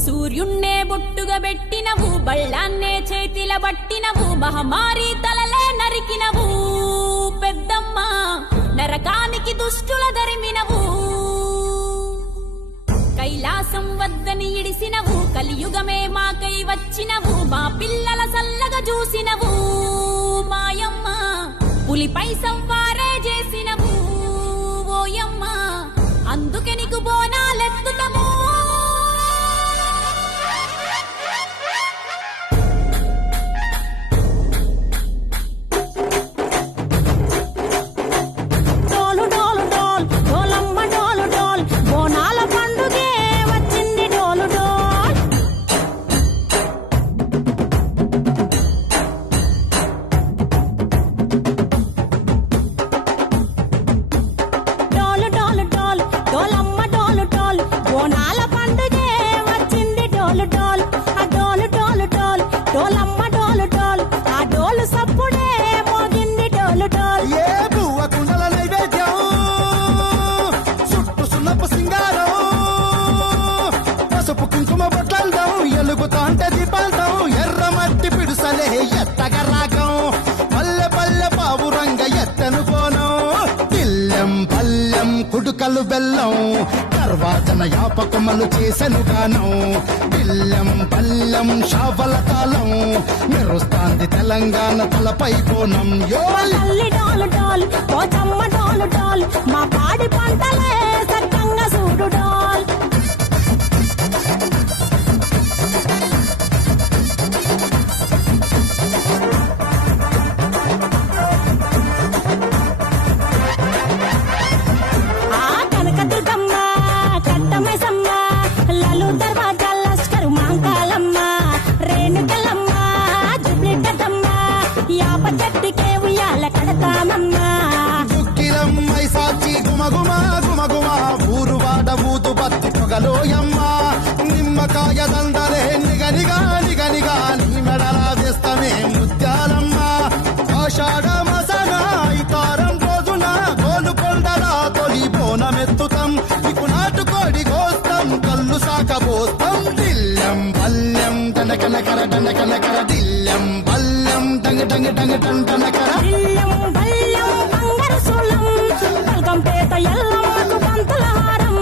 సూర్యున్నే బొట్టుగా పెట్టినవు, బళ్ళాన్నే చేతిల పట్టినవు, మహమారి తలలే నరికినవు పెద్దమ్మ, నరకానికి దుష్టుల దరిమినవు. కైలాసం వద్దని ఇడిసినవు, కలియుగమే మాకై వచ్చినవు, మా పిల్లల సల్లగా చూసినవు మాయమ్మ, పులిపై సంవారే చేసినవు ఓయమ్మ, అందుకే నీకు బోనాలెత్తుతము. కుడుకలు బెల్లం తర్వాతన యాపకమలు చేసెను గానం, బిల్లం పల్లెం షావల తాళం మెరుస్తాంది తెలంగాణ తలపై కోణం. మా పాడి పంటలే సక్కంగా చూడు డాల్. గలోయమ్మ నిమ్మకాయ దండలే నిగనిగా నిగనిగా నీ మెడలా వేస్తమే ముత్యాలమ్మ. ఆషాఢ మసన ఇతారం రోజున గోలుకొండల తొలి బోనమెత్తుతాం, నీకు నాటుకోడి గోస్తాం, కళ్ళు సాకబోస్తాం. దిల్లం పల్లెం టనకనకర టనకనకర, దిల్లం పల్లెం టంగ టంగ టంగ టంటనకర, దిల్లం పల్లెం బంగారు సోలం పల్కంపేట ఎల్లమ్మకు పంతుల హారం.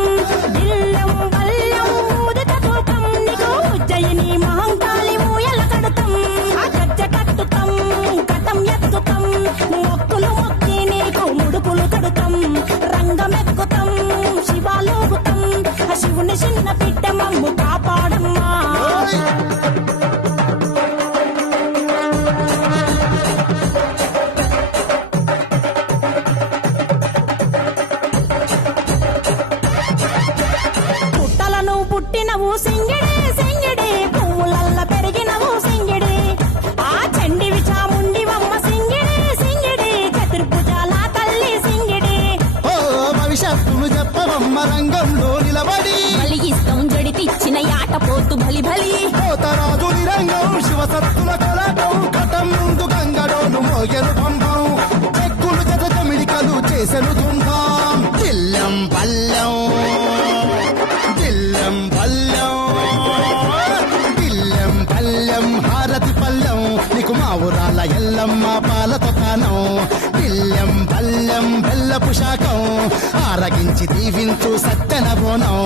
దిల్లం పల్లెం ఊదిత తూపం, నీకు ఉజ్జయిని మహంకాళి ఊయల కడతాం, గజ్జ కట్టుతాం, కటం ఎత్తుతాం, మొక్కులు మొక్కి నీకు ముడుపులు కడుతాం, రంగమెక్కుతాం, శివాలోగుతాం, శివుని చిన్న బిడ్డ మమ్ము కాపాడమ్మా. పుట్టినవు సింగిడి సింగిడి, పువ్వులల్ల పెరిగినవు సింగిడి, ఆ చండివి చాముండివమ్మ సింగిడి సింగిడి, చతుర్భుజాల తల్లి సింగిడి. ఓ భవిష్యత్తును చెప్పవమ్మ రంగంలో నిలబడి, బలిగిస్తాం జడితిచ్చిన యాట పోతు బలి బలి, పోతరాజు నిరంగం శివసత్తుల కలటం, కటం ముందు గంగడోను మోగెను పంపం, చెక్కులు జత జమిడికలు చేసెను తుంటాం. దిల్లం పల్లెం దిల్లం పల్లెం దిల్లం పల్లెం హారతి పల్లెం, నీకు మా ఊరాల ఎల్లమ్మ పాలతో కానం. దిల్లం పల్లెం బెల్లపు శాఖం ఆరగించి దీవించు సత్తెన బోనం.